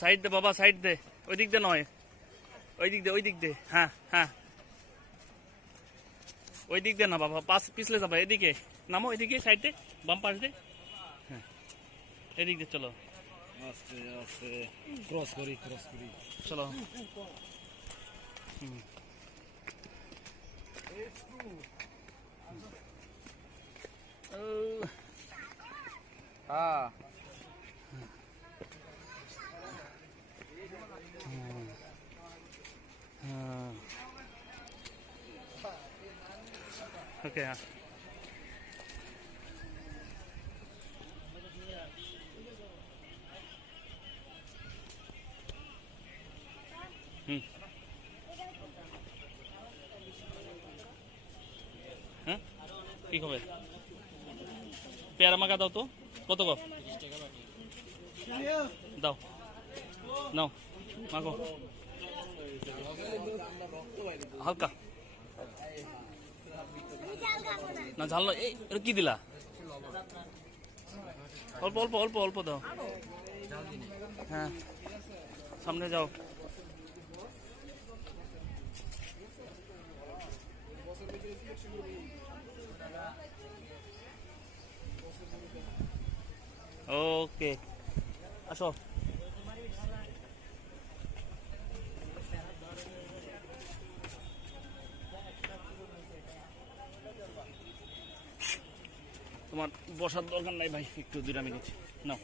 Side দে বাবা, side দে, ওই দিক দে নয়, ওই দিক দে, ওই দিক দে। হ্যাঁ হ্যাঁ, ওই দিক দে না বাবা, পিছলে যাবা, এদিকে নামো, এদিকে সাইড দে, বাম পাশ দে। হ্যাঁ, এদিক দে, চলো আস্তে আস্তে ক্রস করি চলো। হ্যাঁ ওকে। হ্যাঁ, কি হবে? পেয়ারা মাখা দাও তো, কত গো? দাও, নাও মাখো হালকা। না ঝাল নয়, এটা কি দিলা? অল্প অল্প অল্প অল্প দাও। হ্যাঁ, সামনে যাও। ওকে, আসো। তোমার বসার দরকার নাই ভাই, একটু 2 মিনিট নাও।